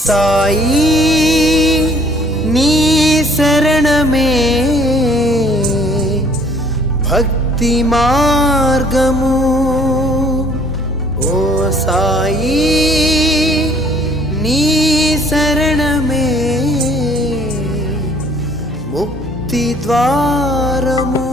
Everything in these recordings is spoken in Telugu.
సాయి నీ శరణమే భక్తి మార్గము ఓ సాయి నీ శరణమే ముక్తి ద్వారము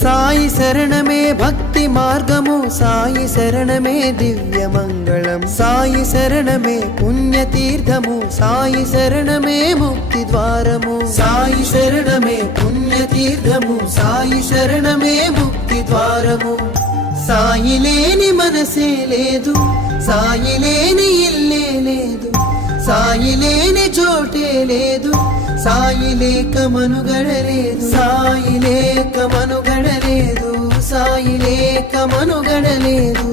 సాయి శరణమే భక్తి మార్గము సాయి శరణమే దివ్య మంగళం సాయి శరణమే పుణ్యతీర్థము సాయి శరణమే ముక్తి ద్వారము సాయి శరణమే పుణ్యతీర్థము సాయి శరణమే ముక్తి ద్వారము సాయి లేని మనసే లేదు సాయి లేని ఇల్లే లేదు సాయి లేని చోటే లేదు సాయి లేక మనుగడలేదు సాయి లేక మనుగడలేదు సాయి లేక మనుగడలేదు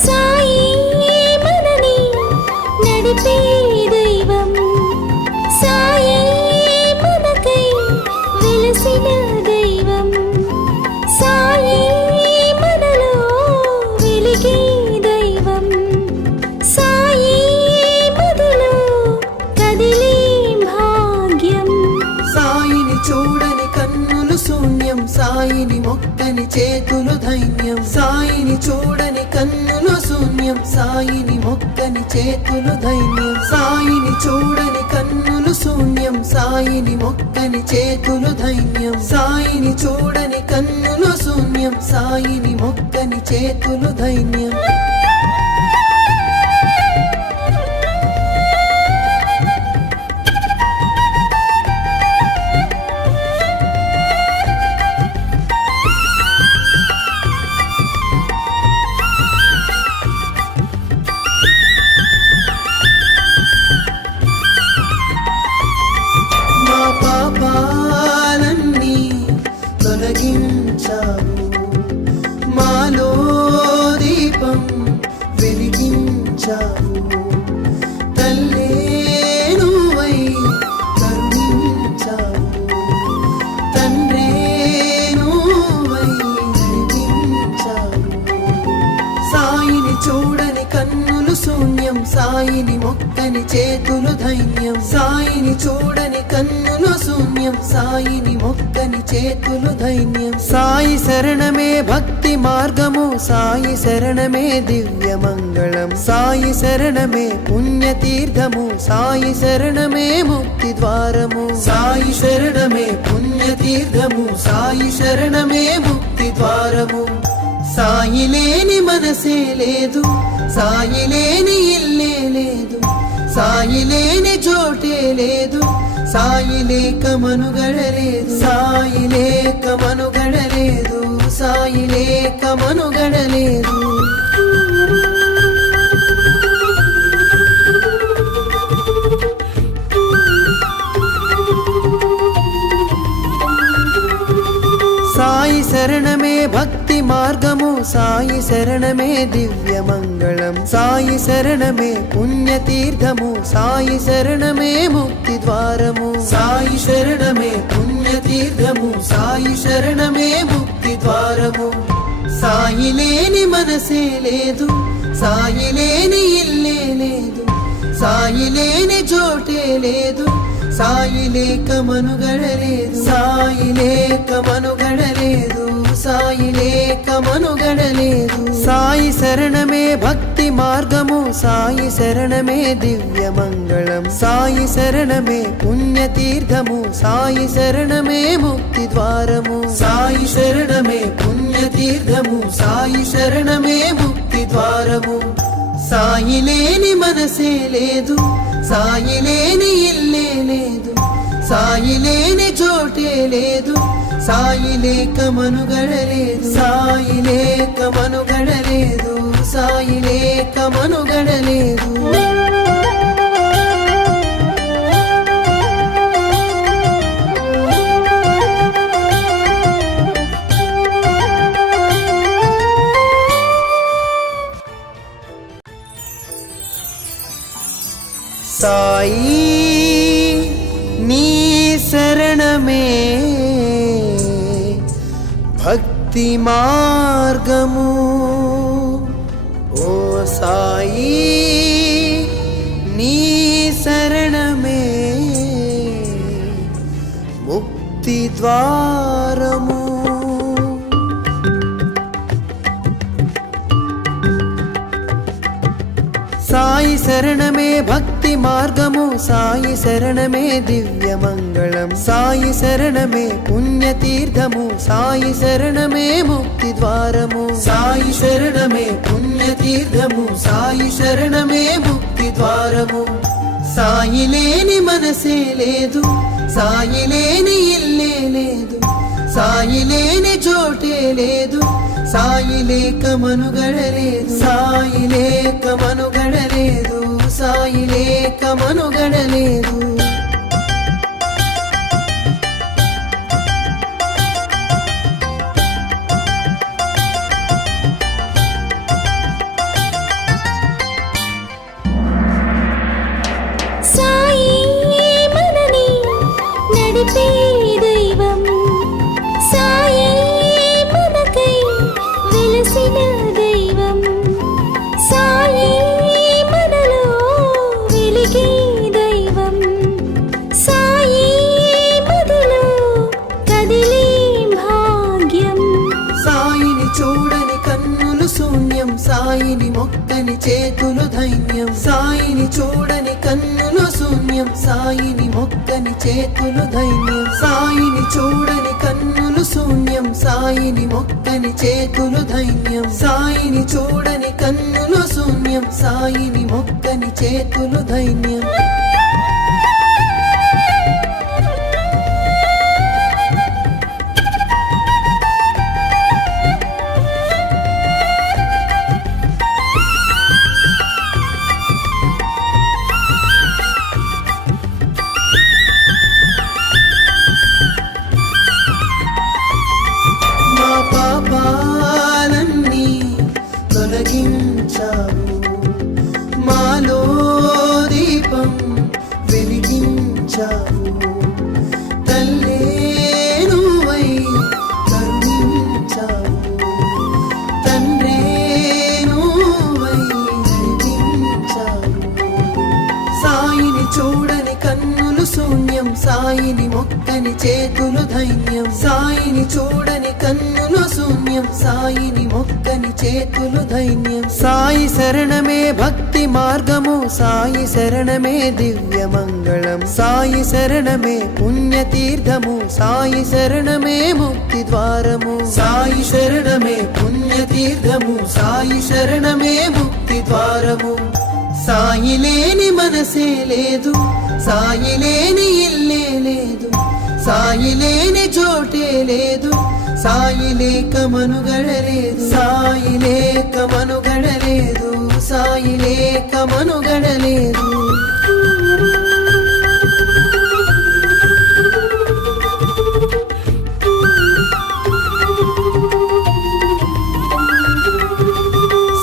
సాయి మనని నడిపే దైవం సాయి మనకై వెలసిన దైవం సాయి మనలో వెలిగే దైవం సాయి మదిలో కదిలే భాగ్యం సాయిని చూడని కన్నులు శూన్యం సాయిని మొక్కని చేతులు ధైన్యం సాయిని చూడని కన్నులు శూన్యం సాయిని మొక్కని చేతులు ధైన్యం సాయిని చూడని కన్నులు శూన్యం సాయిని మొక్కని చేతులు ధైన్యం సాయిని చూడని కన్నులు శూన్యం సాయిని మొక్కని చేతులు ధైన్యం మా పాపాలన్నీ తొలగించావు మాలో దీపం వెలిగించావు తల్లే నువ్వై కరుణించావు తండ్రే నువ్వై నడిపించావు సాయిని చూడని కన్నులు శూన్యం సాయిని మొక్కని చేతులు ధైన్యం సాయిని చూడని కన్నులు శూన్యం సాయిని మొక్కని చేతులు ధైన్యం సాయి శరణమే భక్తి మార్గము సాయి శరణమే దివ్య మంగళం సాయి శరణమే పుణ్యతీర్థము సాయి శరణమే ముక్తి ద్వారము సాయి శరణమే పుణ్యతీర్థము సాయి శరణమే ముక్తి ద్వారము సాయి లేని మనసే లేదు సాయి లేని ఇల్లే లేదు సాయి లేని చోటే లేదు సాయి లేక మనుగడలేదు సాయి లేక మనుగడలేదు సాయి లేక మనుగడలేదు సాయి శరణమే భక్తి మార్గము సాయి శరణమే దివ్య మంగళం సాయి శరణమే పుణ్యతీర్థము సాయి శరణమే ముక్తి ద్వారము సాయి శరణమే పుణ్యతీర్థము సాయి శరణమే ముక్తి ద్వారము సాయి లేని మనసే లేదు సాయి లేని ఇల్లే లేదు సాయి లేని చోటే లేదు సాయి లేక మనుగడలేదు సాయి లేక మనుగడలేదు సాయి లేక మనుగడలేదు సాయి శరణమే భక్తి మార్గము సాయి శరణమే దివ్య మంగళం సాయి శరణమే పుణ్యతీర్థము సాయి శరణమే ముక్తి ద్వారము సాయి శరణమే పుణ్యతీర్థము సాయి శరణమే ముక్తి ద్వారము సాయి లేని మనసే లేదు సాయి లేని ఇల్లే లేదు సాయి లేని చోటే లేదు సాయి లేక మనుగడలేదు సాయి లేక మనుగడలేదు సాయి లేక మనుగడలేదు సాయి నీ శరణమే భక్తి మార్గము. ఓ సాయి నీ శరణమే ముక్తి ద్వారము. సాయి శరణమే భక్తి మార్గము, సాయి శరణమే దివ్య మంగళం, సాయి శరణమే పుణ్యతీర్థము, సాయి శరణమే ముక్తి ద్వారము. సాయి శరణమే పుణ్యతీర్థము, సాయి శరణమే ముక్తి ద్వారము. సాయి లేని మనసే లేదు, సాయి లేని ఇల్లే లేదు, సాయి లేని చోటే లేదు, సాయి లేక మనుగడలేదు, సాయి లేక మనుగడలేదు, సాయి లేక మనుగడలేదు. సాయి మనని నడిపే దైవం, సాయి మనకై వెలసిన దైవం, సాయి మనలో వెలిగే దైవం, సాయి మదిలో కదిలే భాగ్యం. సాయిని చూడని కన్నులు శూన్యం, సాయిని మొక్కని చేతులు ధైన్యం, సాయిని చూడని కన్నులు శూన్యం, సాయిని మొక్కని చేతులు ధైన్యం, సాయిని చూడని కన్నులు శూన్యం, సాయిని మొక్కని చేతులు ధైన్యం, సాయిని చూడని కన్నులు శూన్యం, సాయిని మొక్కని చేతులు ధైన్యం. మా పాపాలన్నీ తొలగించావు, మాలో దీపం వెలిగించావు, తల్లే నువ్వై కరుణించావు, తండ్రే నువ్వై నడిపించావు. సాయిని చూడని కన్నులు శూన్యం, సాయిని మొక్కని చేతులు ధైన్యం, సాయిని చూడని కన్నులు శూన్యం, సాయిని మొక్కని చేతులు ధైన్యం. సాయి శరణమే భక్తి మార్గము, సాయి శరణమే దివ్య మంగళం, సాయి శరణమే పుణ్యతీర్థము, సాయి శరణమే ముక్తి ద్వారము. సాయి శరణమే పుణ్యతీర్థము, సాయి శరణమే ముక్తి ద్వారము. సాయి లేని మనసే లేదు, సాయి లేని ఇల్లే లేదు, సాయి లేని చోటే లేదు, సాయి లేక మనుగడలేదు, సాయి లేక మనుగడలేదు, సాయి లేక మనుగడలేదు.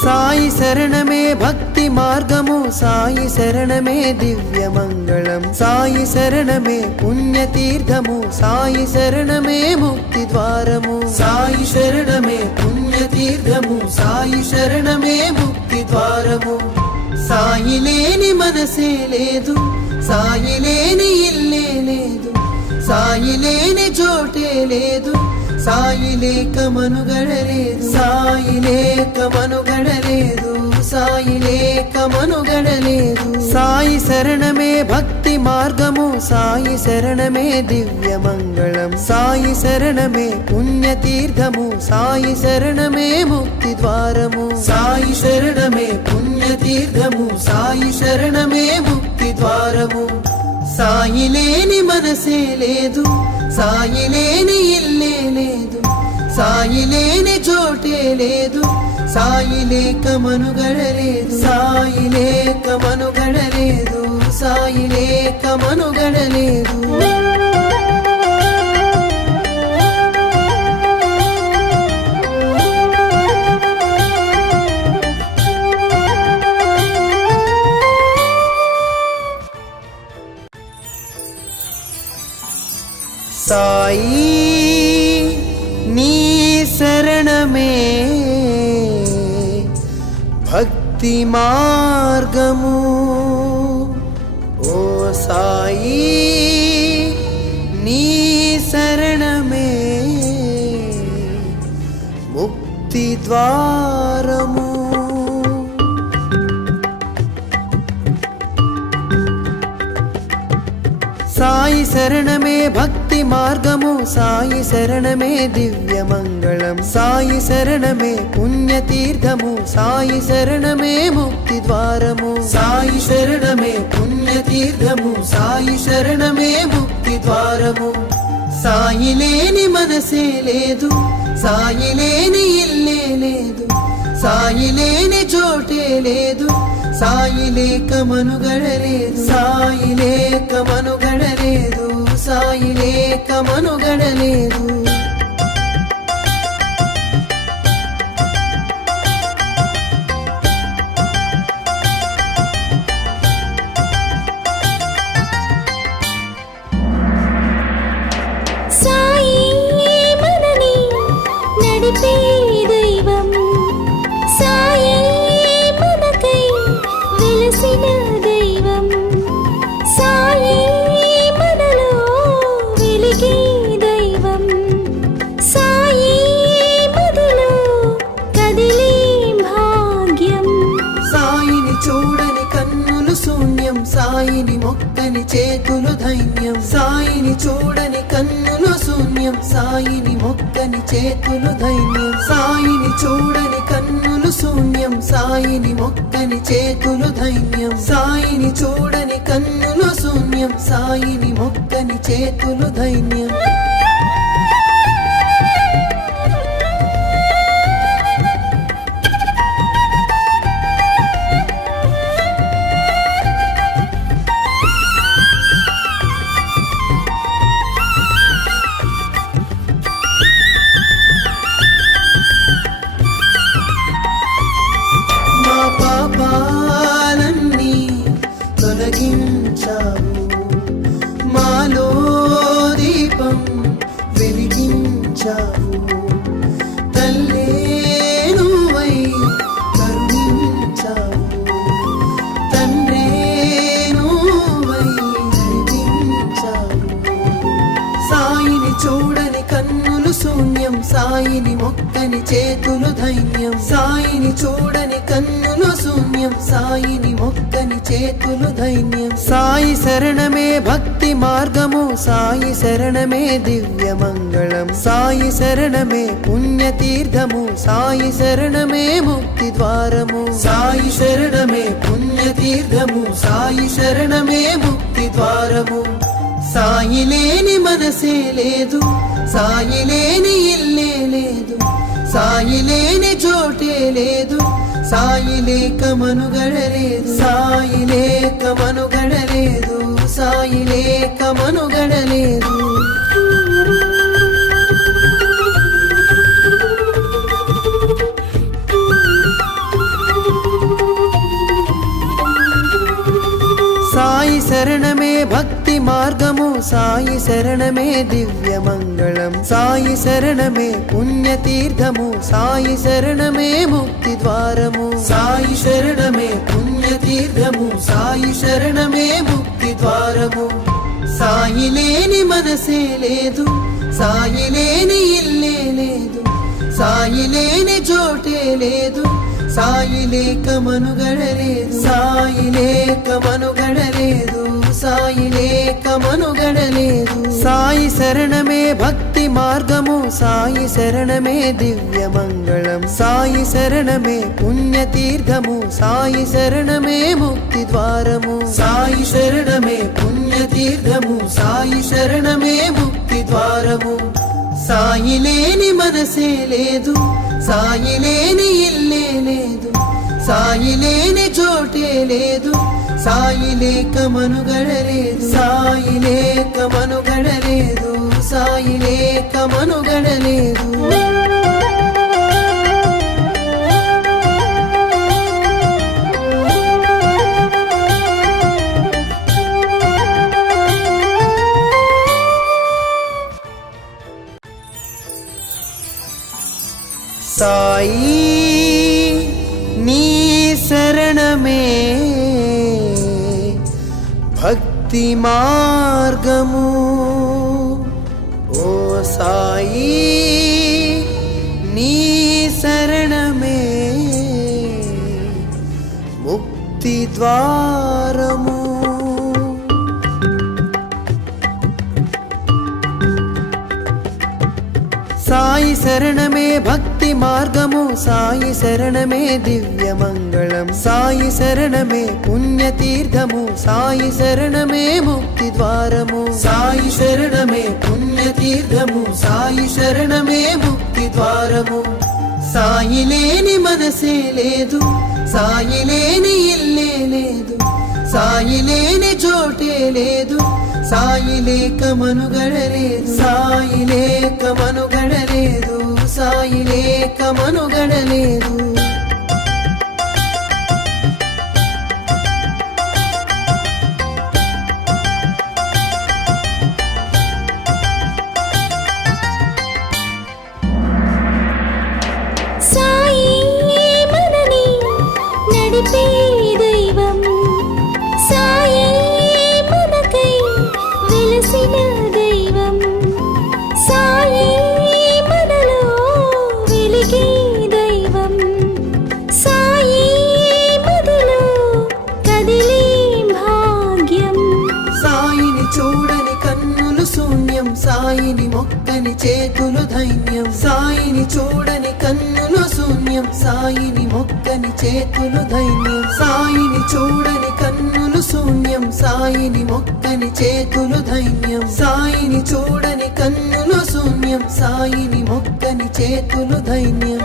సాయి శరణమే భక్తి మార్గము, సాయి శరణమే దివ్య మంగళం, సాయి శరణమే పుణ్యతీర్థము, సాయి శరణమే ముక్తి ద్వారము. సాయి శరణమే పుణ్యతీర్థము, సాయి శరణమే ముక్తి ద్వారము. సాయి లేని మనసే లేదు, సాయి లేని ఇల్లే లేదు, సాయి లేని చోటే లేదు, సాయి లేక మనుగడలేదు, సాయి లేక మనుగడలేదు, సాయి లేక మనుగడలేదు. సాయి శరణమే భక్తి మార్గము, సాయి శరణమే దివ్య మంగళం, సాయి శరణమే పుణ్యతీర్థము, సాయి శరణమే ముక్తి ద్వారము. సాయి శరణమే పుణ్యతీర్థము, సాయి శరణమే ముక్తి ద్వారము. సాయి లేని మనసే లేదు, సాయి లేని ఇల్లే లేదు, సాయి లేని చోటే లేదు, సాయి లేక మనుగడలేదు, సాయి లేక మనుగడలేదు, సాయి లేక మనుగడలేదు. శరణమే భక్తి మార్గము. ఓ సాయి నీ శరణమే ముక్తి ద్వారము. సాయి శరణమే భక్తి మార్గము, సాయి శరణమే దివ్య మంగళం, సాయి శరణమే పుణ్యతీర్థము, సాయి శరణమే ముక్తి ద్వారము. సాయి శరణమే పుణ్యతీర్థము, సాయి శరణమే ముక్తి ద్వారము. సాయి లేని మనసే లేదు, సాయి లేని ఇల్లే లేదు, సాయి లేని చోటే లేదు, సాయి లేక మనుగడలేదు, సాయి లేక మనుగడలేదు, సాయి లేక మనుగడలేదు. సాయి మనని నడిపే దైవం, సాయి మనకై వెలసిన దైవం, సాయి మనలో వెలిగే దైవం, సాయి మదిలో కదిలే భాగ్యం. సాయిని చూడని కన్నులు శూన్యం, సాయిని మొక్కని చేతులు ధైన్యం, సాయిని చూడని కన్నులు శూన్యం, సాయిని మొక్కని చేతులు ధైన్యం, సాయిని చూడని కన్నులు శూన్యం, సాయిని మొక్కని చేతులు ధైన్యం, సాయిని చూడని కన్నులు శూన్యం, సాయిని మొక్కని చేతులు ధైన్యం. మా పాపాలన్నీ తొలగించావు, మాలో దీపం వెలిగించావు, తల్లే నువ్వై కరుణించావు, తండ్రే నువ్వై నడిపించావు. సాయిని చూడని కన్నులు శూన్యం, సాయిని మొక్కని చేతులు ధైన్యం, సాయిని చూడని కన్నులు శూన్యం, సాయిని మొక్కని చేతులు ధైన్యం. సాయి శరణమే భక్తి మార్గము, సాయి శరణమే దివ్య మంగళం, సాయి శరణమే పుణ్యతీర్థము, సాయి శరణమే ముక్తి ద్వారము. సాయి శరణమే పుణ్యతీర్థము, సాయి శరణమే ముక్తి ద్వారము. సాయి లేని మనసే లేదు, సాయి లేని ఇల్లే లేదు, సాయి లేని చోటే లేదు, సాయి లేక మనుగడలేదు, సాయి లేక మనుగడలేదు, సాయి లేక మనుగడలేదు. సాయి శరణమే భక్తి మార్గము, సాయి శరణమే దివ్య మంగళం, సాయి శరణమే పుణ్యతీర్థము, సాయి శరణమే ముక్తి ద్వారము. సాయి శరణమే పుణ్యతీర్థము, సాయి శరణమే ముక్తి ద్వారము. సాయి లేని మనసే లేదు, సాయి లేని ఇల్లే లేదు, సాయి లేని చోటే లేదు, సాయి లేక మనుగడలేదు, సాయి లేక మనుగడలేదు, సాయి లేక మనుగడలేదు. సాయి శరణమే భక్తి మార్గము, సాయి శరణమే దివ్య మంగళం, సాయి శరణమే పుణ్యతీర్థము, సాయి శరణమే ముక్తి ద్వారము. సాయి శరణమే పుణ్యతీర్థము, సాయి శరణమే ముక్తి ద్వారము. సాయి లేని మనసే లేదు, సాయి లేని ఇల్లే లేదు, సాయి లేని చోటే లేదు, సాయి లేక మనుగడలేదు, సాయి లేక మనుగడలేదు, సాయి లేక మనుగడలేదు. సాయి నీ శరణమే భక్తి మార్గము. ఓ సాయి నీ శరణమే ముక్తి ద్వారము. సాయి శరణమే భక్తి మార్గము, సాయి శరణమే దివ్య మంగళం, సాయి శరణమే పుణ్యతీర్థము, సాయి శరణమే ముక్తి ద్వారము. సాయి శరణమే పుణ్యతీర్థము, సాయి శరణమే ముక్తి ద్వారము. సాయి లేని మనసే లేదు, సాయి లేని ఇల్లే లేదు, సాయి లేని చోటే లేదు, సాయి లేక మనుగడలేదు, సాయి లేక మనుగడలేదు, సాయి లేక మనుగడలేదు. సాయి మనని నడిపే దైవం, సాయి మనకై వెలసిన దైవం, సాయి మనలో వెలిగే దైవం, సాయి మదిలో కదిలే భాగ్యం. సాయిని చూడని కన్నులు శూన్యం, సాయిని మొక్కని చేతులు ధైన్యం, సాయిని చూడని కన్నులు శూన్యం, సాయిని మొక్కని చేతులు ధైన్యం, సాయిని చూడని కన్నులు శూన్యం, సాయిని మొక్కని చేతులు ధైన్యం, సాయిని చూడని కన్నులు శూన్యం, సాయిని మొక్కని చేతులు ధైన్యం.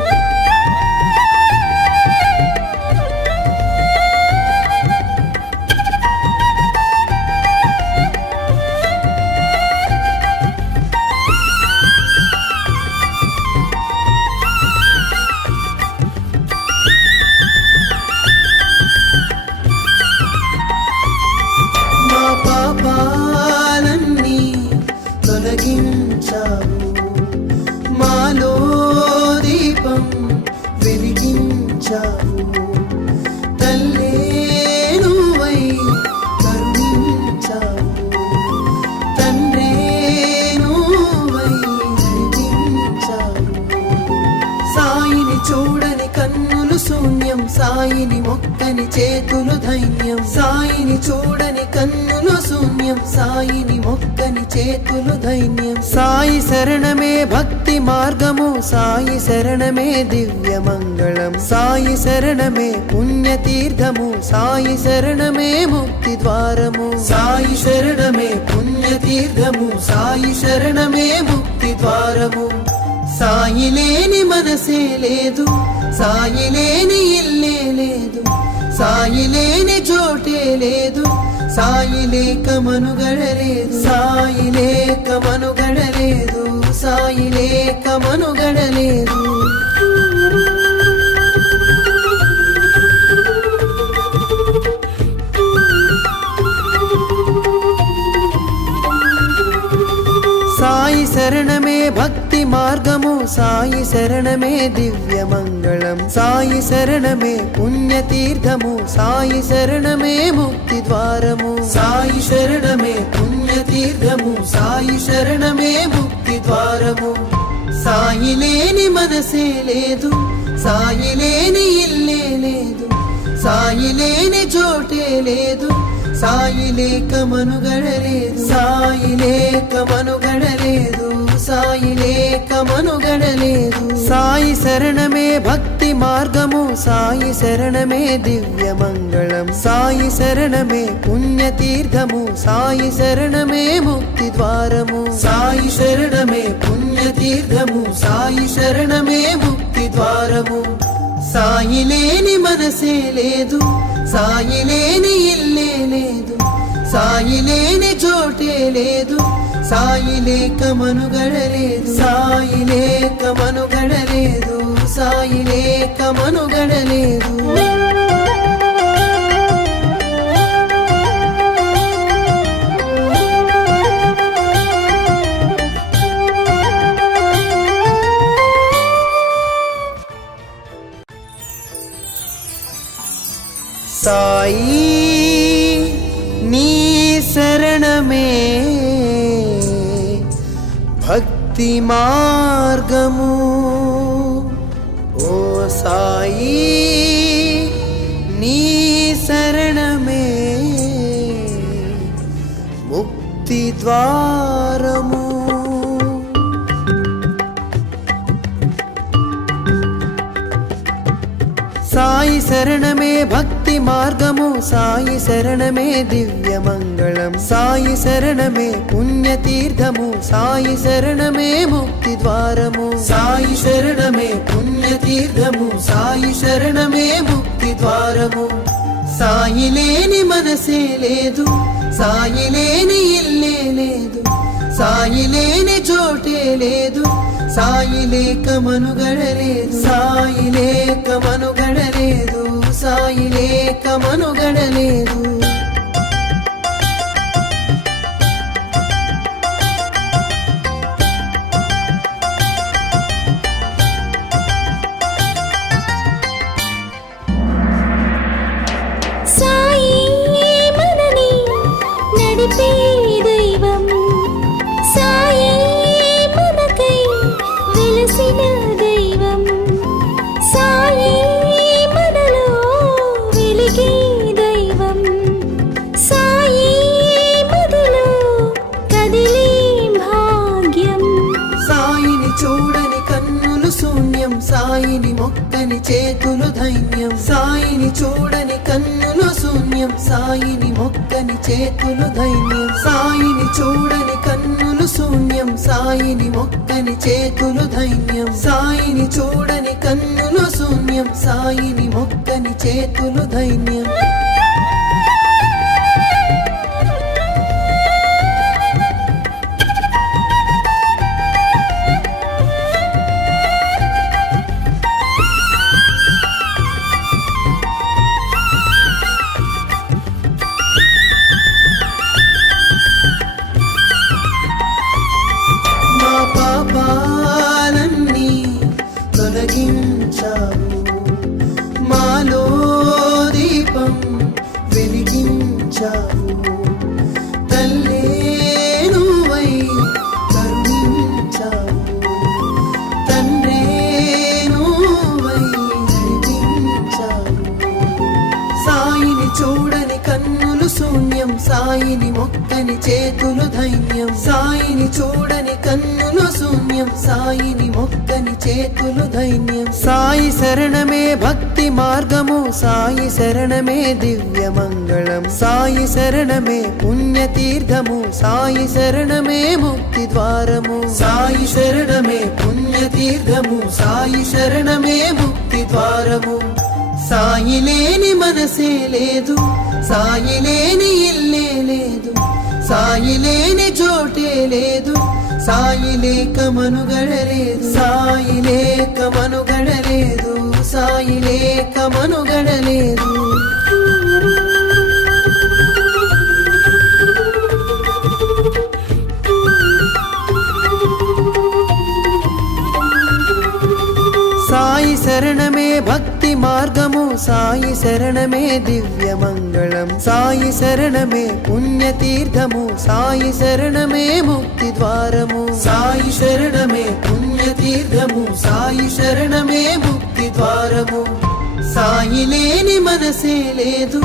మా పాపాలన్నీ తొలగించావు, మాలో దీపం వెలిగించావు, తల్లే నువ్వై కరుణించావు, తండ్రే నువ్వై నడిపించావు. సాయిని చూడని కన్నులు శూన్యం, సాయిని మొక్కని చేతులు ధైన్యం, సాయిని చూడని కన్నులు శూన్యం, సాయిని మొక్కని చేతులు ధైన్యం. సాయి శరణమే భక్తి మార్గము, సాయి శరణమే దివ్య మంగళం, సాయి శరణమే పుణ్యతీర్థము, సాయి శరణమే ముక్తి ద్వారము. సాయి శరణమే పుణ్యతీర్థము, సాయి శరణమే ముక్తి ద్వారము. సాయి లేని మనసే లేదు, సాయి లేని ఇల్లే లేదు, సాయి లేని చోటే లేదు, సాయి లేక మనుగడలేదు, సాయి లేక మనుగడలేదు, సాయి లేక మనుగడలేదు. సాయి శరణమే భక్తి మార్గము, సాయి శరణమే దివ్య మంగళం, సాయి శరణమే పుణ్యతీర్థము, సాయి శరణమే ముక్తి ద్వారము. సాయి శరణమే పుణ్యతీర్థము, సాయి శరణమే ముక్తి ద్వారము. సాయి లేని మనసే లేదు, సాయి లేని ఇల్లే లేదు, సాయి లేని చోటే లేదు, సాయి లేక మనుగడలేదు, సాయి లేక మనుగడలేదు, సాయి లేక మనుగడలేదు. సాయి శరణమే భక్తి మార్గము, సాయి శరణమే దివ్య మంగళం, సాయి శరణమే పుణ్యతీర్థము, సాయి శరణమే ముక్తి ద్వారము. సాయి శరణమే పుణ్యతీర్థము, సాయి శరణమే ముక్తి ద్వారము. సాయి లేని మనసే లేదు, సాయి లేని ఇల్లే లేదు, సాయి లేని చోటే లేదు, సాయి లేక మనుగడలేదు, సాయి లేక మనుగడలేదు, సాయి లేక మనుగడలేదు. సాయి నీ శరణమే భక్తి మార్గము ఓ సాయి నీ శరణమే ముక్తి ద్వారము సాయి శరణమే భక్తి మార్గము సాయి శరణమే దివ్య మంగళం సాయి శరణమే పుణ్యతీర్థము సాయి శరణమే ముక్తి ద్వారము సాయి శరణమే పుణ్యతీర్థము సాయి శరణమే ముక్తి ద్వారము సాయి లేని మనసే లేదు సాయి లేని ఇల్లే లేదు సాయి లేని చోటే లేదు సాయి లేక మనుగడలేదు సాయి లేక మనుగడలేదు సాయి లేక మనుగడలేదు సాయి మనని నడిపే దైవం సాయి మనకై వెలసిన దైవం సాయి మనలో వెలిగే దైవం సాయి మదిలో కదిలే భాగ్యం సాయిని చూడని కన్నులు శూన్యం సాయిని మొక్కని చేతులు ధైన్యం సాయిని చూడని కన్నులు శూన్యం సాయిని మొక్కని చేతులు ధైన్యం సాయిని చూడని కన్నులు శూన్యం సాయిని మొక్కని చేతులు ధైన్యం సాయిని చూడని కన్నులు శూన్యం సాయిని మొక్కని చేతులు ధైన్యం మా పాపాలన్నీ తొలగించావు మాలో దీపం వెలిగించావు తల్లే నువ్వై కరుణించావు తండ్రే నువ్వై నడిపించావు సాయిని చూడని కన్నులు శూన్యం సాయిని మొక్కని చేతులు ధైన్యం సాయిని చూడని కన్నులు శూన్యం సాయిని మొక్కని చేతులు ధైన్యం సాయి శరణమే భక్తి మార్గము సాయి శరణమే దివ్య మంగళం సాయి శరణమే పుణ్యతీర్థము సాయి శరణమే ముక్తి ద్వారము సాయి శరణమే పుణ్యతీర్థము సాయి శరణమే ముక్తి ద్వారము సాయి లేని మనసే లేదు సాయి లేని ఇల్లే లేదు సాయి లేని చోటే లేదు సాయి లేక మనుగడలేదు సాయి లేక మనుగడలేదు సాయి లేక మనుగడలేదు సాయి శరణమే భక్తి మార్గము సాయి శరణమే దివ్య మంగళం సాయి శరణమే పుణ్యతీర్థము సాయి శరణమే ముక్తి ద్వారము సాయి శరణమే పుణ్యతీర్థము సాయి శరణమే ముక్తి ద్వారము సాయి లేని మనసే లేదు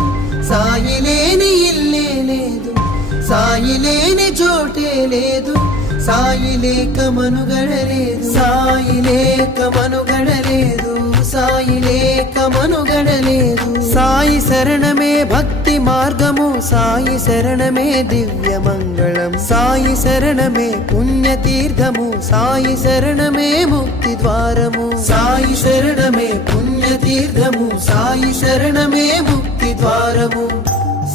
సాయి లేని ఇల్లే లేదు సాయి లేని చోటే లేదు సాయి లేక మనుగడలేదు సాయి లేక మనుగడలేదు సాయి లేక మనుగడలేదు సాయి శరణమే భక్తి మార్గము సాయి శరణమే దివ్య మంగళం సాయి శరణమే పుణ్యతీర్థము సాయి శరణమే ముక్తి ద్వారము సాయి శరణమే పుణ్యతీర్థము సాయి శరణమే ముక్తి ద్వారము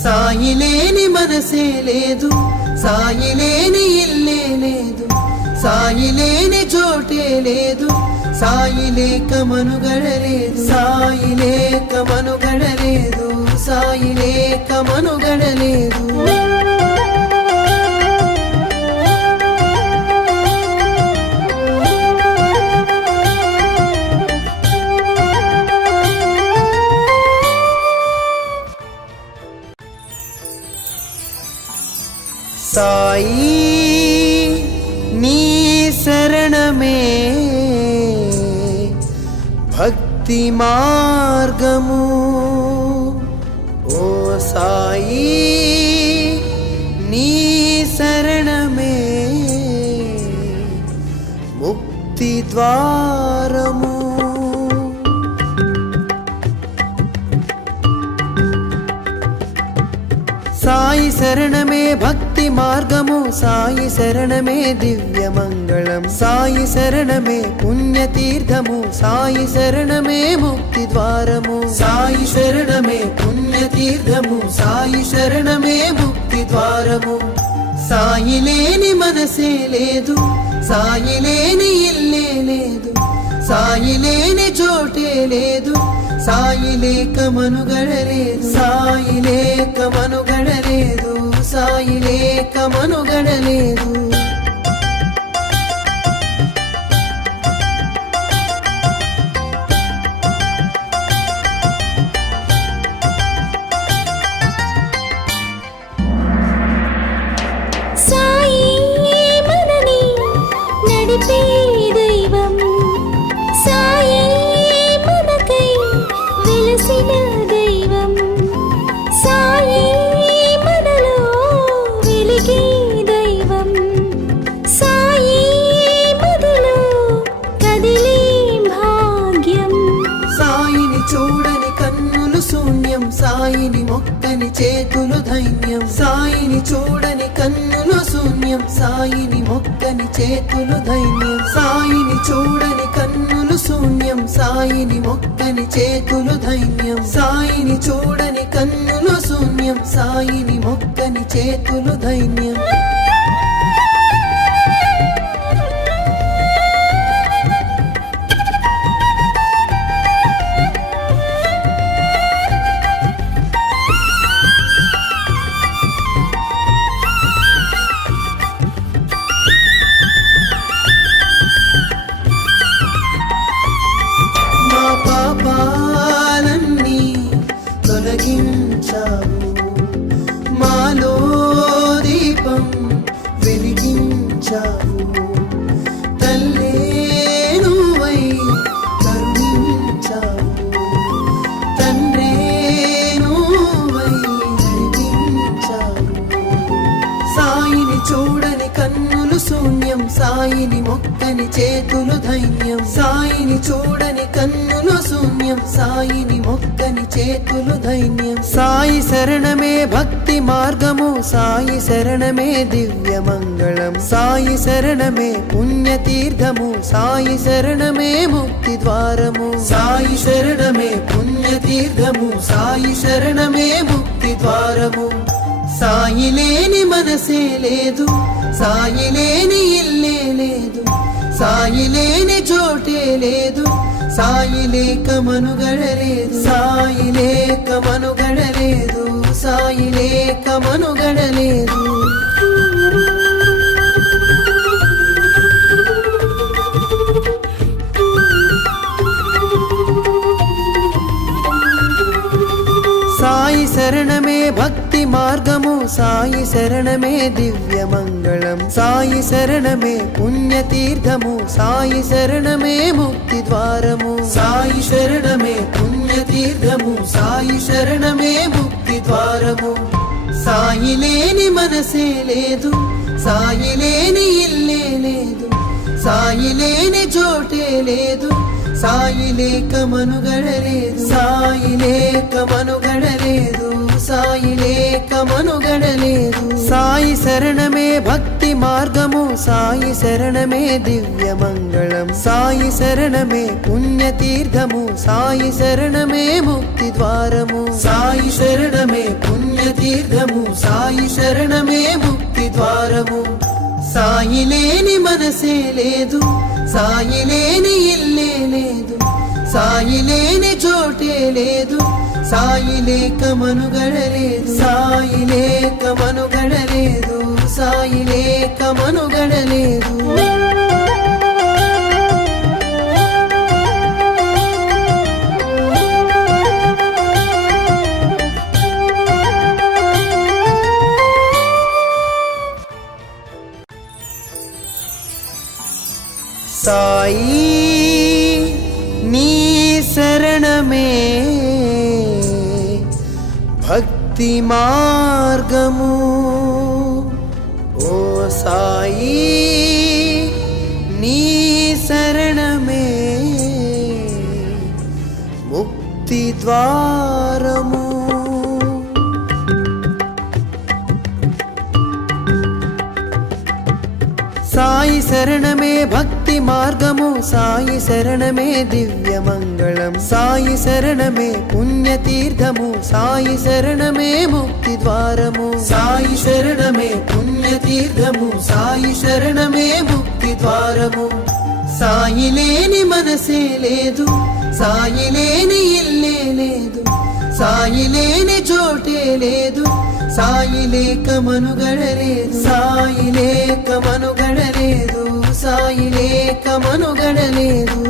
సాయి లేని మనసే లేదు సాయి లేని ఇల్లే లేదు సాయి లేని చోటే లేదు సాయి లేక మనుగడలేదు సాయి లేక మనుగడలేదు సాయి లేక మనుగడలేదు సాయి నీ శరణమే భక్తి మార్గము. ఓ సాయి నీ శరణమే ముక్తి ద్వారము. సాయి శరణమే భక్తి మార్గము, సాయి శరణమే దివ్య మంగళం, సాయి శరణమే పుణ్యతీర్థము, సాయి శరణమే ముక్తి ద్వారము. సాయి శరణమే పుణ్యతీర్థము, సాయి శరణమే ముక్తి ద్వారము. సాయి లేని మనసే లేదు, సాయి లేని ఇల్లే లేదు, సాయి లేని చోటే లేదు, సాయి లేక మనుగడలేదు, సాయి లేక మనుగడలేదు, సాయి లేక మనుగడలేదు. సాయి మనని నడిపే దైవం, సాయి మనకై వెలసిన దైవం, సాయి మనలో వెలిగే దైవం, సాయి మదిలో కదిలే భాగ్యం. సాయిని చూడని కన్నులు శూన్యం, సాయిని మొక్కని చేతులు ధైన్యం, సాయిని చూడని కన్నులు శూన్యం, సాయిని మొక్కని చేతులు ధైన్యం, సాయిని చూడని కన్నులు శూన్యం, సాయిని మొక్కని చేతులు ధైన్యం, సాయిని చూడని కన్నులు శూన్యం, సాయిని మొక్కని చేతులు ధైన్యం. మా పాపాలన్నీ తొలగించావు, మాలో దీపం వెలిగించావు, తల్లే నువ్వై కరుణించావు, తండ్రే నువ్వై నడిపించావు. సాయిని చూడని కన్నులు శూన్యం, సాయిని మొక్కని చేతులు ధైన్యం, సాయిని చూడని కన్నులు శూన్యం, సాయిని మొక్కని చేతులు ధైన్యం. సాయి శరణమే భక్తి మార్గము, సాయి శరణమే దివ్య మంగళం, సాయి శరణమే పుణ్యతీర్థము, సాయి శరణమే ముక్తి ద్వారము. సాయి శరణమే పుణ్యతీర్థము, సాయి శరణమే ముక్తి ద్వారము. సాయి లేని మనసే లేదు, సాయి లేని ఇల్లే లేదు, సాయి లేని చోటే లేదు, సాయి లేక మనుగడలేదు, సాయి లేక మనుగడలేదు, సాయి లేక మనుగడలేదు. సాయి శరణమే భక్తి మార్గము, సాయి శరణమే దివ్య మంగళం, సాయి శరణమే పుణ్యతీర్థము, సాయి శరణమే ముక్తి ద్వారము. సాయి శరణమే పుణ్యతీర్థము, సాయి శరణమే ముక్తి ద్వారము. సాయి లేని మనసే లేదు, సాయి లేని ఇల్లే లేదు, సాయి లేని చోటే లేదు, సాయి లేక మనుగడలేదు, సాయి లేక మనుగడలేదు, సాయి లేక మనుగడలేదు. సాయి శరణమే భక్తి మార్గము, సాయి శరణమే దివ్య మంగళం, సాయి శరణమే పుణ్యతీర్థము, సాయి శరణమే ముక్తి ద్వారము. సాయి శరణమే పుణ్యతీర్థము, సాయి శరణమే ముక్తి ద్వారము. సాయి లేని మనసే లేదు, సాయి లేని ఇల్లే లేదు, సాయి లేని చోటే లేదు, సాయి లేక మనుగడలేదు, సాయి లేక మనుగడలేదు, సాయి లేక మనుగడలేదు. సాయి నీ శరణమే భక్తి మార్గము. ఓ సాయి నీ శరణమే ముక్తి ద్వారము. సాయి శరణమే భక్తి మార్గము, సాయి శరణమే దివ్య మంగళం, సాయి శరణమే పుణ్యతీర్థము, సాయి శరణమే ముక్తి ద్వారము. సాయి శరణమే పుణ్యతీర్థము, సాయి శరణమే ముక్తి ద్వారము. సాయి లేని మనసే లేదు, సాయి లేని ఇల్లే లేదు, సాయి లేని చోటే లేదు, సాయి లేక మనుగడలేదు, సాయి లేక మనుగడలేదు, సాయి లేక మనుగడలేదు.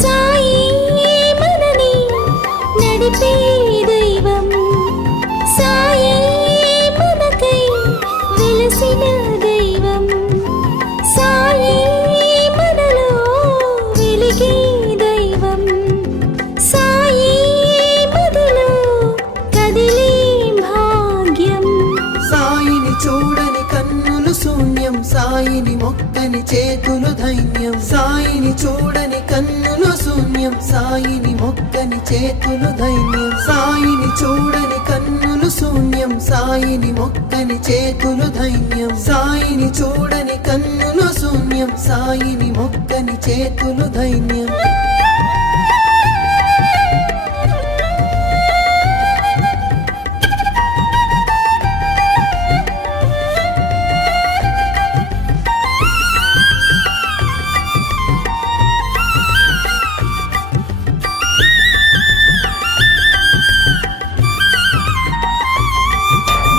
సాయి మనని నడిపే దైవం, సాయి మనకై వెలసిన దైవం, సాయి మనలో వెలిగే దైవం, సాయి మదిలో కదిలే భాగ్యం. సాయిని చూడని కన్నులు శూన్యం, సాయిని మొక్కని చేతులు ధైన్యం, సాయిని చూడని కన్నులు శూన్యం, సాయిని మొక్కని చేతులు ధైన్యం, సాయిని చూడని కన్నులు శూన్యం, సాయిని మొక్కని చేతులు ధైన్యం, సాయిని చూడని కన్నులు శూన్యం, సాయిని మొక్కని చేతులు ధైన్యం.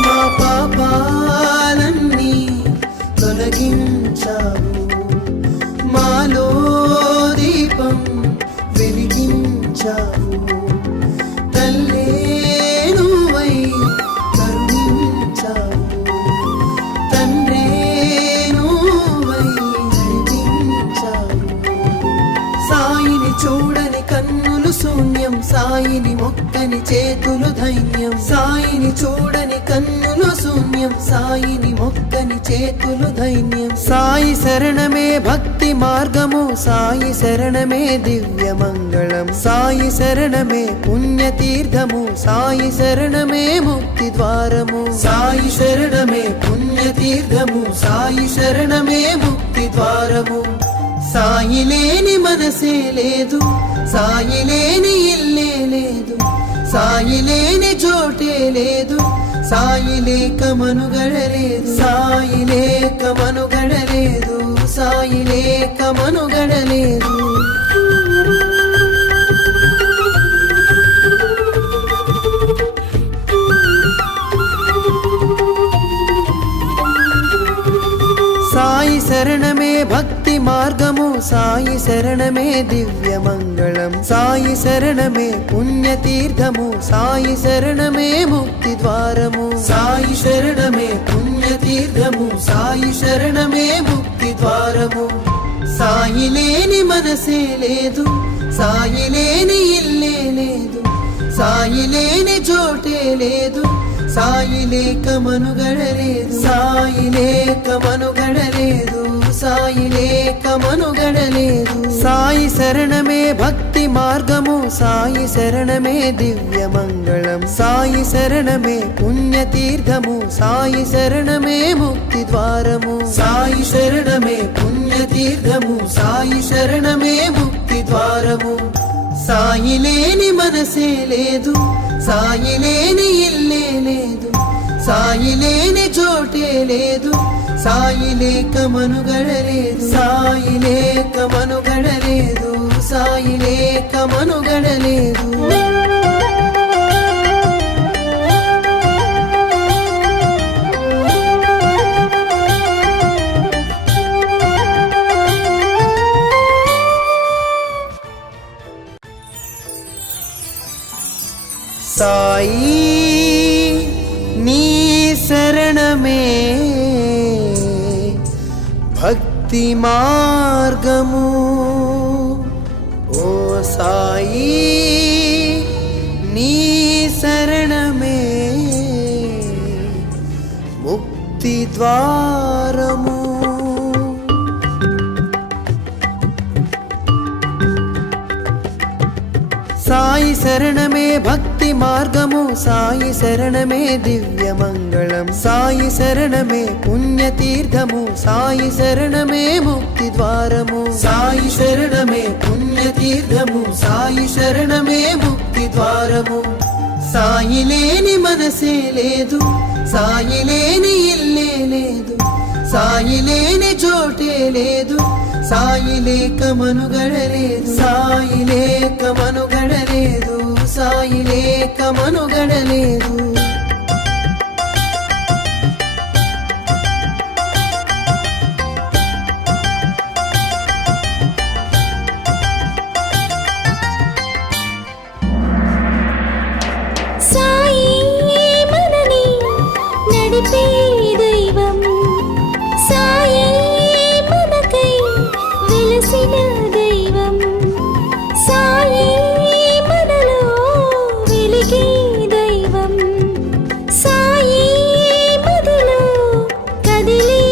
మా పాపాలన్నీ తొలగించావు, మాలో దీపం వెలిగించావు, తల్లే నువ్వై కరుణించావు, తండ్రే నువ్వై నడిపించావు. సాయిని చూడని కన్నులు శూన్యం, సాయిని మొక్కని చేతులు ధైన్యం, సాయిని చూడని కన్నులు శూన్యం, సాయిని మొక్కని చేతులు ధైన్యం. సాయి శరణమే భక్తి మార్గము, సాయి శరణమే దివ్య మంగళం, సాయి శరణమే పుణ్యతీర్థము, సాయి శరణమే ముక్తి ద్వారము. సాయి శరణమే పుణ్యతీర్థము, సాయి శరణమే ముక్తి ద్వారము. సాయి లేని మనసే లేదు, సాయి లేని ఇల్లే లేదు, సాయి లేని చోటే లేదు, సాయి లేక మనుగడలేదు, సాయి లేక మనుగడలేదు, సాయి లేక మనుగడలేదు. సాయి శరణమే భక్తి మార్గము, సాయి శరణమే దివ్య మంగళం, సాయి శరణమే పుణ్యతీర్థము, సాయి శరణమే ముక్తి ద్వారము. సాయి శరణమే పుణ్యతీర్థము, సాయి శరణమే ముక్తి ద్వారము. సాయి లేని మనసే లేదు, సాయి లేని ఇల్లే లేదు, సాయి లేని చోటే లేదు, సాయి లేక మనుగడలేదు, సాయి లేక మనుగడలేదు, సాయి లేక మనుగడలేదు. సాయి శరణమే భక్తి మార్గము, సాయి శరణమే దివ్య మంగళం, సాయి శరణమే పుణ్యతీర్థము, సాయి శరణమే ముక్తి ద్వారము. సాయి శరణమే పుణ్యతీర్థము, సాయి శరణమే ముక్తి ద్వారము. సాయి లేని మనసే లేదు, సాయి లేని ఇల్లే లేదు, సాయి లేని చోటే లేదు, సాయి లేక మనుగడలేదు, సాయి లేక మనుగడలేదు, సాయి లేక మనుగడలేదు. సాయి నీ శరణమే భక్తి మార్గము. ఓ సాయి నీ శరణమే ముక్తి ద్వారము. సాయి శరణమే భక్తి మార్గము, సాయి శరణమే దివ్య మంగళం, సాయి శరణమే పుణ్యతీర్థము, సాయి శరణమే ముక్తి ద్వారము. సాయి శరణమే పుణ్యతీర్థము, సాయి శరణమే ముక్తి ద్వారము. సాయి లేని మనసే లేదు, సాయి లేని ఇల్లే లేదు, సాయి లేని చోటే లేదు, సాయి లేక మనుగడలేదు, సాయి లేక మనుగడలేదు, సాయి లేక మనుగడలేదు. సాయి మనని నడిపే దైవం, సాయి మనకై వెలసిన దైవం, సాయి మనలో వెలిగే దైవం, సాయి మదిలో కదిలే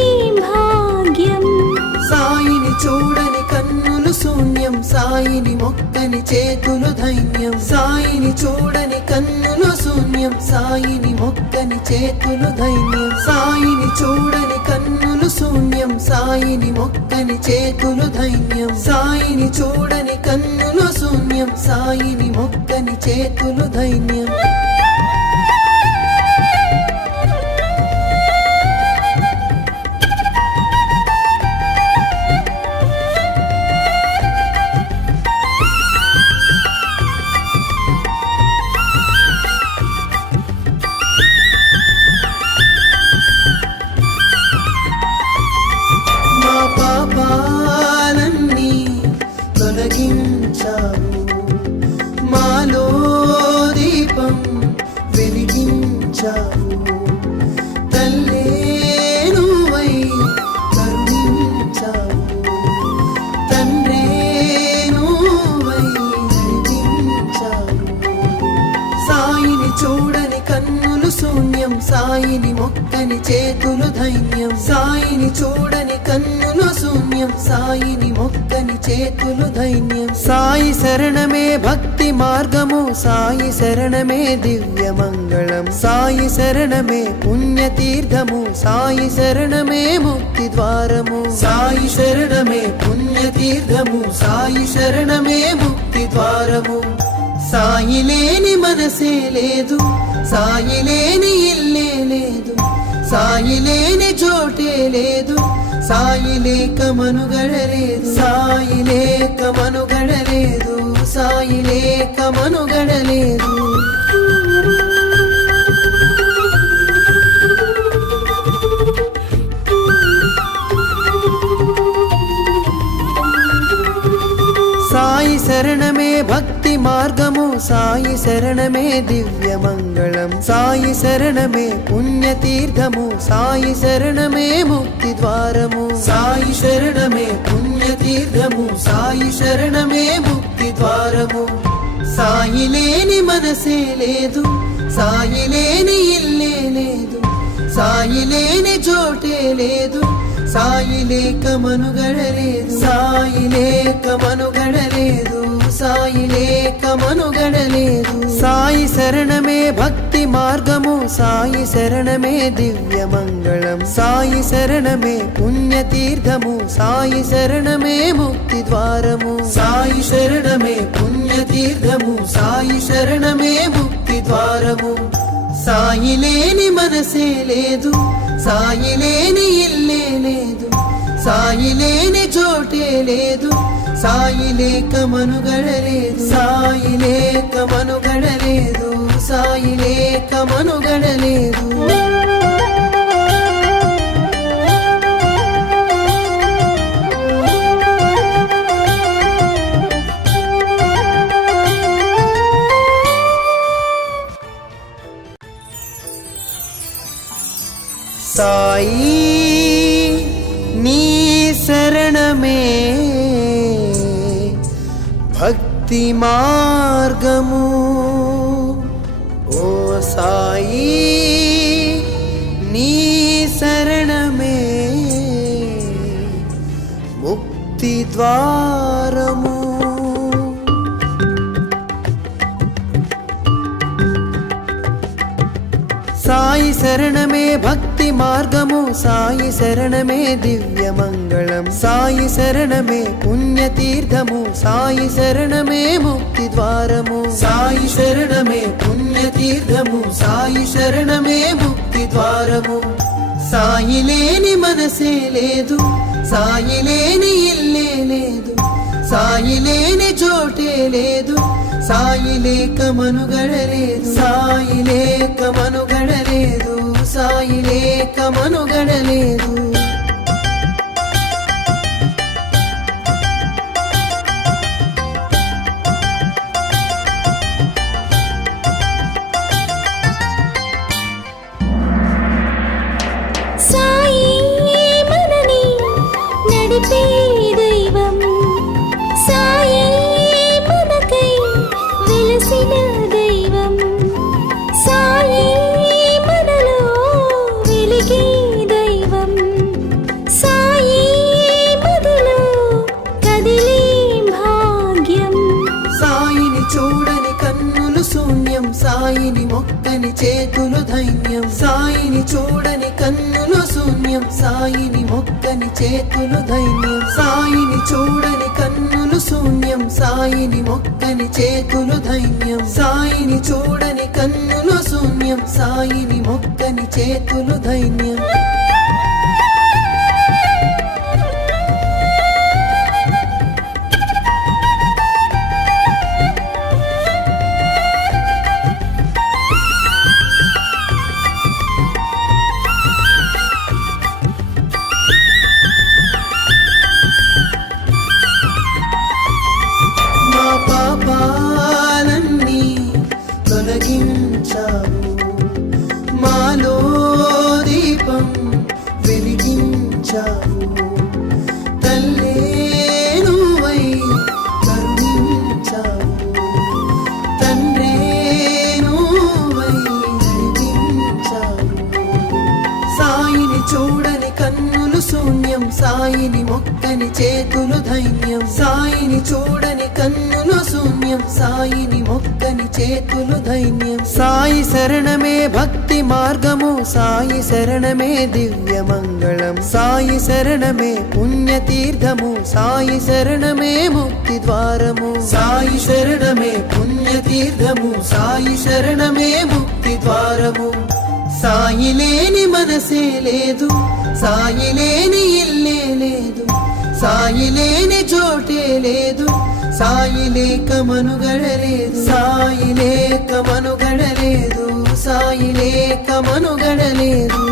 భాగ్యం. సాయిని చూడని కన్నులు శూన్యం, సాయిని మొక్కని చేతులు ధైన్యం, సాయిని చూడని కన్నులు శూన్యం, సాయిని మొక్కని చేతులు ధైన్యం, సాయిని చూడని కన్నులు శూన్యం, సాయిని మొక్కని చేతులు ధైన్యం, సాయిని చూడని కన్నులు శూన్యం, సాయిని మొక్కని చేతులు ధైన్యం. మా పాపాలన్నీ తొలగించావు, మాలో దీపం వెలిగించావు, తల్లే నువ్వై కరుణించావు, తండ్రే నువ్వై నడిపించావు. సాయిని చూడని కన్నులు శూన్యం, సాయిని మొక్కని చేతులు ధైన్యం, సాయిని చూడని కన్నులు శూన్యం, సాయిని మొక్కని చేతులు ధైన్యం. సాయి శరణమే భక్తి మార్గము, సాయి శరణమే దివ్య మంగళం, సాయి శరణమే పుణ్యతీర్థము, సాయి శరణమే ముక్తి ద్వారము. సాయి శరణమే పుణ్యతీర్థము, సాయి శరణమే ముక్తి ద్వారము. సాయి లేని మనసే లేదు, సాయి లేని ఇల్లే లేదు, సాయి లేని చోటే లేదు, సాయి లేక మనుగడలేదు, సాయి లేక మనుగడలేదు, సాయి లేక మనుగడలేదు. సాయి శరణమే భక్తి మార్గము, సాయి శరణమే దివ్య మంగళం, సాయి శరణమే పుణ్యతీర్థము, సాయి శరణమే ముక్తి ద్వారము. సాయి శరణమే పుణ్యతీర్థము, సాయి శరణమే ముక్తి ద్వారము. సాయి లేని మనసే లేదు, సాయి లేని ఇల్లే లేదు, సాయి లేని చోటే లేదు, సాయి లేక మనుగడలేదు, సాయి లేక మనుగడలేదు, సాయి లేక మనుగడలేదు. సాయి శరణమే భక్తి మార్గము, సాయి శరణమే దివ్య మంగళం, సాయి శరణమే పుణ్యతీర్థము, సాయి శరణమే ముక్తి ద్వారము. సాయి శరణమే పుణ్యతీర్థము, సాయి శరణమే ముక్తి ద్వారము. సాయి లేని మనసే లేదు, సాయి లేని ఇల్లే లేదు, సాయి లేని చోటే లేదు, సాయి లేక మనుగడలేదు, సాయి లేక మనుగడలేదు, సాయి లేక మనుగడలేదు. సాయి నీ శరణమే భక్తి మార్గము. ఓ సాయి నీ శరణమే ముక్తి ద్వారము. సాయి శరణమే భక్తి మార్గము, సాయి శరణమే దివ్య మంగళం, సాయి శరణమే పుణ్యతీర్థము, సాయి శరణమే ముక్తి ద్వారము. సాయి శరణమే పుణ్యతీర్థము, సాయి శరణమే ముక్తి ద్వారము. సాయి లేని మనసే లేదు, సాయి లేని ఇల్లే లేదు, సాయి లేని చోటే లేదు, సాయి లేక మనుగడలేదు, సాయి లేక మనుగడలేదు, సాయి లేక మనుగడలేదు. సాయి మనని నడిపే దైవం, సాయి మనకై వెలసిన దైవం, సాయి మనలో వెలిగే దైవం, సాయి మదిలో కదిలే భాగ్యం. సాయిని చూడని కన్నులు శూన్యం, సాయిని మొక్కని చేతులు ధైన్యం, సాయిని చూడని కన్నులు శూన్యం, సాయిని మొక్కని చేతులు ధైన్యం, సాయిని చూడని కన్నులు శూన్యం, సాయిని మొక్కని చేతులు ధైన్యం, సాయిని చూడని కన్నులు శూన్యం, సాయిని మొక్కని చేతులు ధైన్యం. మా పాపాలన్నీ తొలగించావు, మాలో దీపం వెలిగించావు, తల్లే నువ్వై కరుణించావు, తండ్రే నువ్వై నడిపించావు. సాయిని చూడని కన్నులు శూన్యం, సాయిని మొక్కని చేతులు ధైన్యం, సాయిని చూడని కన్నులు శూన్యం, సాయిని మొక్కని చేతులు ధైన్యం. సాయి శరణమే భక్తి మార్గము, సాయి శరణమే దివ్య మంగళం, సాయి శరణమే పుణ్యతీర్థము, సాయి శరణమే ముక్తి ద్వారము. సాయి శరణమే పుణ్యతీర్థము, సాయి శరణమే ముక్తి ద్వారము. సాయి లేని మనసే లేదు, సాయి లేని ఇల్లే లేదు, సాయి లేని చోటే లేదు, సాయి లేక మనుగడలేదు, సాయి లేక మనుగడలేదు, సాయి లేక మనుగడలేదు.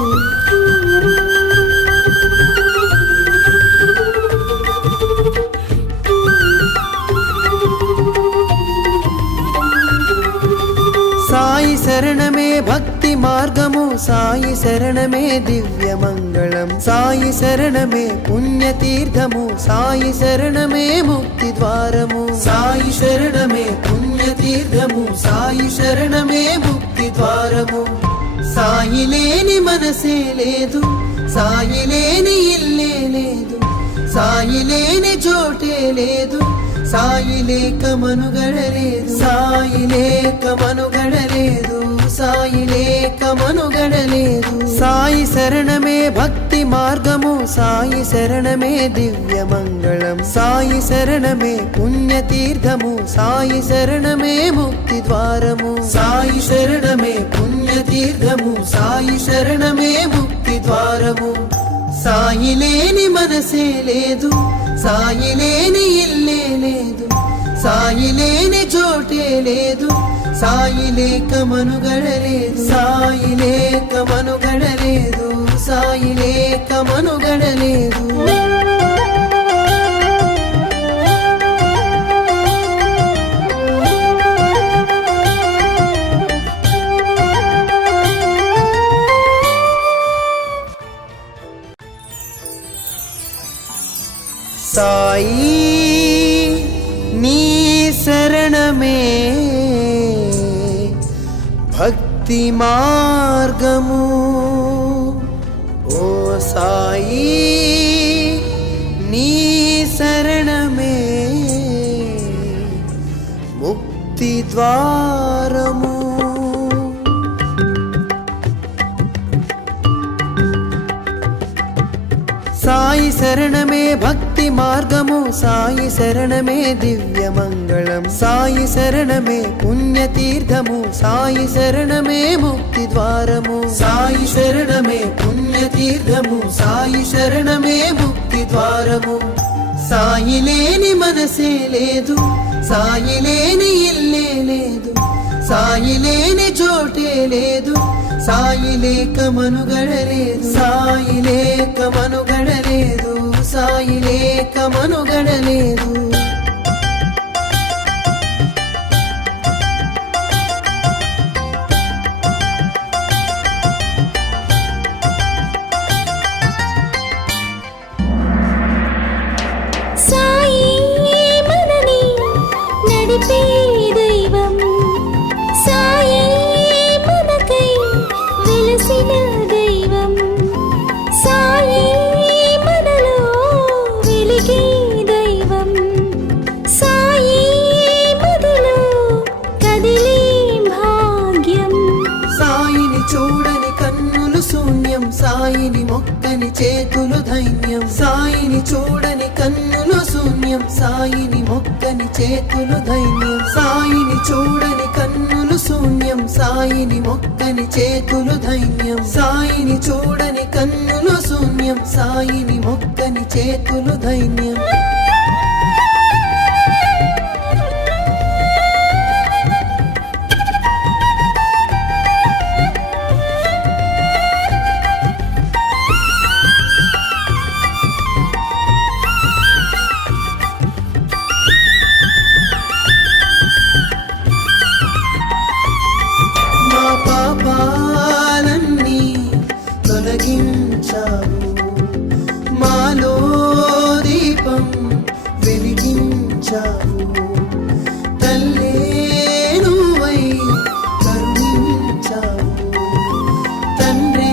సాయి శరణమే భక్తి మార్గము, సాయి శరణమే దివ్య మంగళం, సాయి శరణమే పుణ్యతీర్థము, సాయి శరణమే ముక్తి ద్వారము. సాయి శరణమే పుణ్యతీర్థము, సాయి శరణమే ముక్తి ద్వారము. సాయి లేని మనసే లేదు, సాయి లేని ఇల్లే లేదు, సాయి లేని చోటే లేదు, సాయి లేక మనుగడలేదు, సాయి లేక మనుగడలేదు, సాయి లేక మనుగడలేదు. సాయి శరణమే భక్తి మార్గము, సాయి శరణమే దివ్య మంగళం, సాయి శరణమే పుణ్యతీర్థము, సాయి శరణమే ముక్తి ద్వారము. సాయి శరణమే పుణ్యతీర్థము, సాయి శరణమే ముక్తి ద్వారము. సాయి లేని మనసే లేదు, సాయి లేని ఇల్లే లేదు, సాయి లేని చోటే లేదు, సాయి లేక మనుగడలేదు, సాయి లేక మనుగడలేదు, సాయి లేక మనుగడలేదు. సాయి నీ శరణమే భక్తి మార్గము ఓ సాయి నీ శరణమే ముక్తి ద్వారము సాయి శరణమే భక్తి మార్గము సాయి శరణమే దివ్య మంగళం సాయి శరణమే పుణ్యతీర్థము సాయి శరణమే ముక్తి ద్వారము సాయి శరణమే పుణ్యతీర్థము సాయి శరణమే ముక్తి ద్వారము సాయి లేని మనసే లేదు సాయి లేని ఇల్లే లేదు సాయి లేని చోటే లేదు సాయి లేక మనుగడలేదు సాయి లేక మనుగడలేదు సాయి లేక మనుగడలేదు సాయి మనని నడిపే దైవం సాయి మనకై వెలసిన దైవం సాయి మనలో వెలిగే దైవం సాయి మదిలో కదిలే భాగ్యం సాయిని చూడని కన్నులు శూన్యం సాయిని మొక్కని చేతులు ధైన్యం సాయిని చూడని కన్నులు శూన్యం సాయిని మొక్కని చేతులు ధైన్యం సాయిని చూడని కన్నులు శూన్యం సాయిని మొక్కని చేతులు ధైన్యం సాయిని చూడని కన్నులు శూన్యం సాయిని మొక్కని చేతులు ధైన్యం మా పాపాలన్నీ తొలగించావు మాలో దీపం వెలిగించావు తల్లే నువ్వై కరుణించావు తండ్రే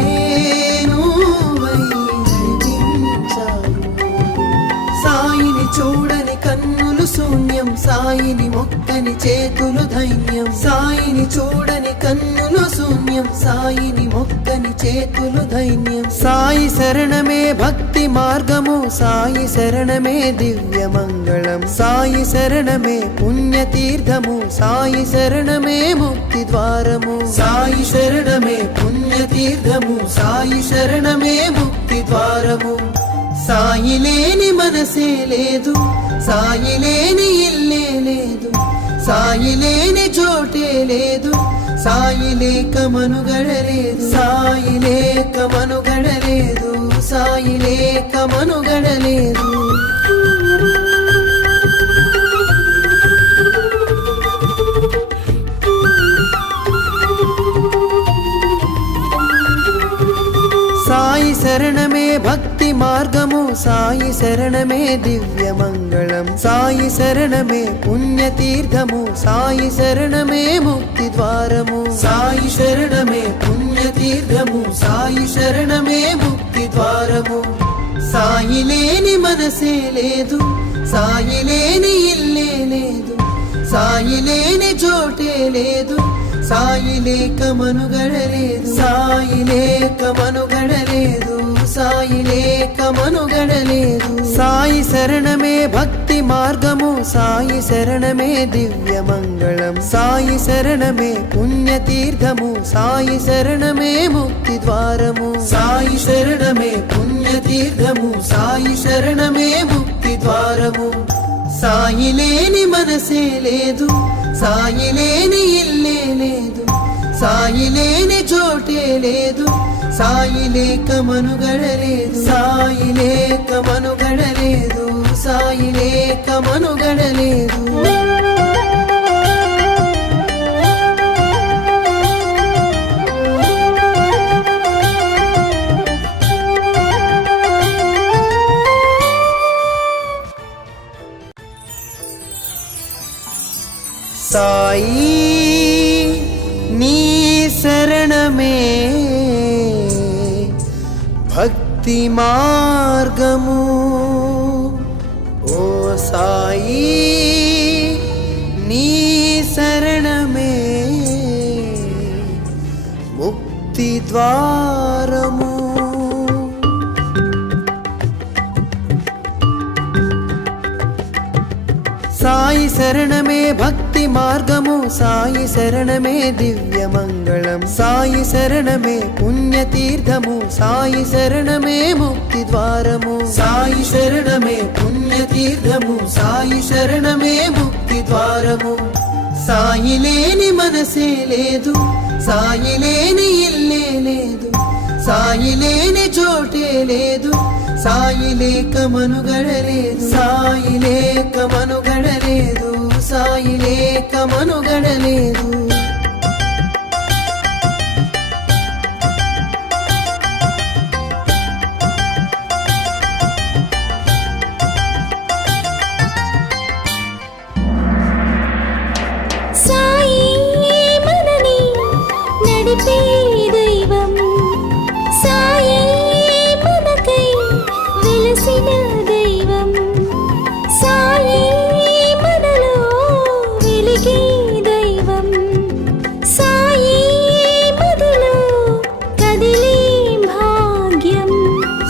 నువ్వై నడిపించావు సాయిని చూడని కన్నులు శూన్యం సాయిని మొక్కని చేతులు ధైన్యం సాయిని చూడని కన్నులు శూన్యం సాయిని మొక్కని చేతులు ధైన్యం సాయి శరణమే భక్తి మార్గము సాయి శరణమే దివ్య మంగళం సాయి శరణమే పుణ్యతీర్థము సాయి శరణమే ముక్తి ద్వారము సాయి శరణమే పుణ్యతీర్థము సాయి శరణమే ముక్తి ద్వారము సాయి లేని మనసే లేదు సాయి లేని ఇల్లే లేదు సాయి లేని చోటే లేదు సాయి లేక మనుగడలేదు సాయి లేక మనుగడలేదు సాయి లేక మనుగడలేదు సాయి శరణమే భక్తి మార్గము సాయి శరణమే దివ్య మంగళం సాయి శరణమే పుణ్యతీర్థము సాయి శరణమే ముక్తి ద్వారము సాయి శరణమే పుణ్యతీర్థము సాయి శరణమే ముక్తి ద్వారము సాయి లేని మనసే లేదు సాయి లేని ఇల్లే లేదు సాయి లేని చోటే లేదు సాయి లేక మనుగడలేదు సాయి లేక మనుగడలేదు సాయి లేక మనుగడలేదు సాయి శరణమే భక్తి మార్గము సాయి శరణమే దివ్య మంగళం సాయి శరణమే పుణ్యతీర్థము సాయి శరణమే ముక్తి ద్వారము సాయి శరణమే పుణ్యతీర్థము సాయి శరణమే ముక్తి ద్వారము సాయి లేని మనసే లేదు సాయి లేని ఇల్లే లేదు సాయి లేని చోటే లేదు సాయి లేక మనుగడలేదు సాయి లేక మనుగడలేదు సాయి లేక మనుగడలేదు సాయి నీ శరణమే భక్తి మార్గము ఓ సాయి నీ శరణమే ముక్తి ద్వారము సాయి శరణమే భక్తి మార్గము సాయి శరణమే దివ్య మంగళం సాయి శరణమే పుణ్యతీర్థము సాయి శరణమే ముక్తి ద్వారము సాయి శరణమే పుణ్యతీర్థము సాయి శరణమే ముక్తి ద్వారము సాయి లేని మనసే లేదు సాయి లేని ఇల్లే లేదు సాయి లేని చోటే లేదు సాయి లేక మనుగడలేదు సాయి లేక మనుగడలేదు సాయి లేక మనుగడలేదు సాయి మనని నడిపే దైవం సాయి మనకై వెలసిన దైవం సాయి మనలో వెలిగే దైవం సాయి మదిలో కదిలే భాగ్యం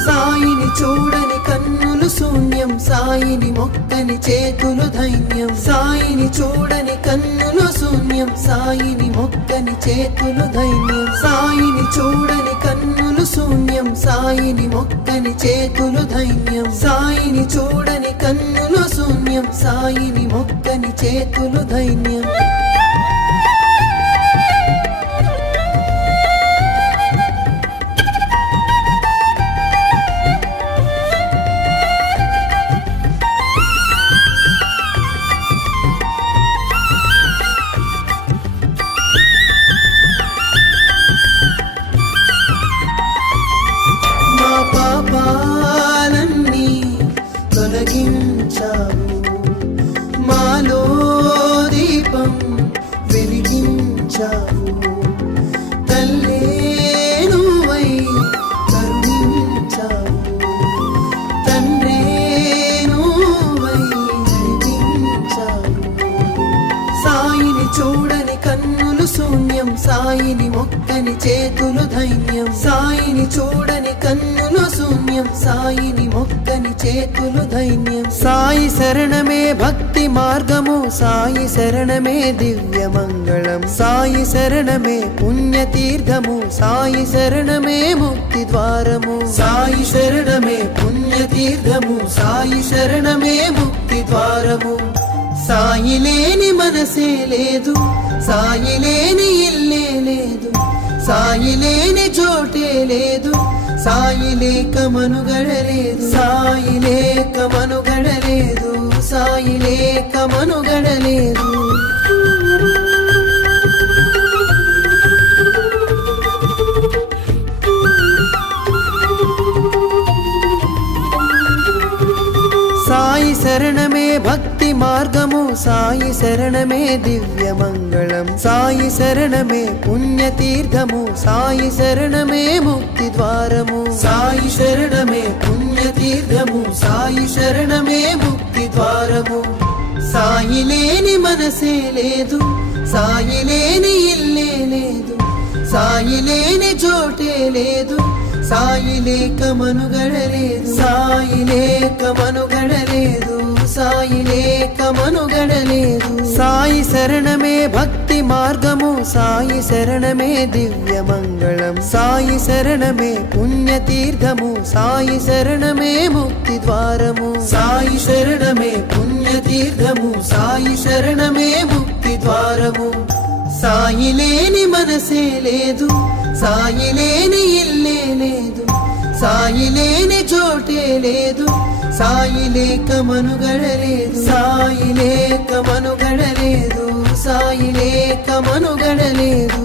సాయిని చూడని కన్నులు శూన్యం సాయిని మొక్కని చేతులు ధైన్యం సాయిని చూడని కన్నులు శూన్యం సాయిని మొక్కని చేతులు ధైన్యం సాయిని చూడని కన్నులు శూన్యం సాయిని మొక్కని చేతులు ధైన్యం సాయిని చూడని కన్నులు శూన్యం సాయిని మొక్కని చేతులు ధైన్యం మా పాపాలన్నీ తొలగించావు మాలో దీపం వెలిగించావు తల్లే నువ్వై కరుణించావు తండ్రే నువ్వై నడిపించావు సాయిని చూడని కన్నులు శూన్యం సాయిని మొక్కని చేతులు ధైన్యం సాయిని చూడని కన్నులు శూన్యం సాయిని మొక్కని చేతులు ధైన్యం సాయి శరణమే భక్తి మార్గము సాయి శరణమే దివ్య మంగళం సాయి శరణమే పుణ్యతీర్థము సాయి శరణమే ముక్తి ద్వారము సాయి శరణమే పుణ్యతీర్థము సాయి శరణమే ముక్తి ద్వారము సాయి లేని మనసే లేదు సాయి లేని ఇల్లే లేదు సాయి లేని చోటే లేదు సాయి లేక మనుగడలేదు సాయి లేక మనుగడలేదు సాయి లేక మనుగడలేదు సాయి శరణమే భక్తి మార్గము సాయి శరణమే దివ్య మంగళం సాయి శరణమే పుణ్యతీర్థము సాయి శరణమే ముక్తి ద్వారము సాయి శరణమే పుణ్యతీర్థము సాయి శరణమే ముక్తి ద్వారము సాయి లేని మనసే లేదు సాయి లేని ఇల్లే లేదు సాయి లేని చోటే లేదు సాయి లేక మనుగడలేదు సాయి లేక మనుగడలేదు సాయి లేక మనుగడలేదు సాయి శరణమే భక్తి మార్గము సాయి శరణమే దివ్య మంగళం సాయి శరణమే పుణ్యతీర్థము సాయి శరణమే ముక్తి ద్వారము సాయి శరణమే పుణ్యతీర్థము సాయి శరణమే ముక్తి ద్వారము సాయి లేని మనసే లేదు సాయి లేని ఇల్లే లేదు సాయి లేని చోటే లేదు సాయి లేక మనుగడలేదు సాయి లేక మనుగడలేదు సాయి లేక మనుగడలేదు